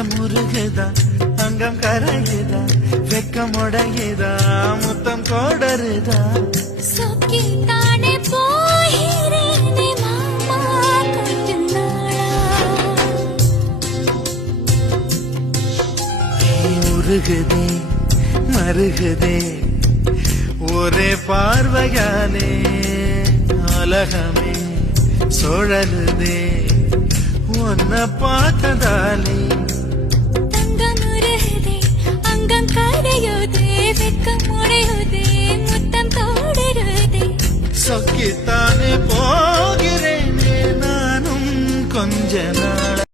அங்கம் உருகுதா அங்கம் கரையுதா வெக்கம் உடையுதா முத்தம் கோடருதா சொக்கி தானே போகிறேனே மாமா கொஞ்ச நாளா உருகுதே மருகுதே ஒரே பார்வையாலே அலகமே சுழலுதே உன்னை பார்த்ததாலே தங்கம் உருகுதே அங்கம் கரையுதே வெக்கம் உடையுதே முத்தம் தோடுருதே சொக்கித்தானே போ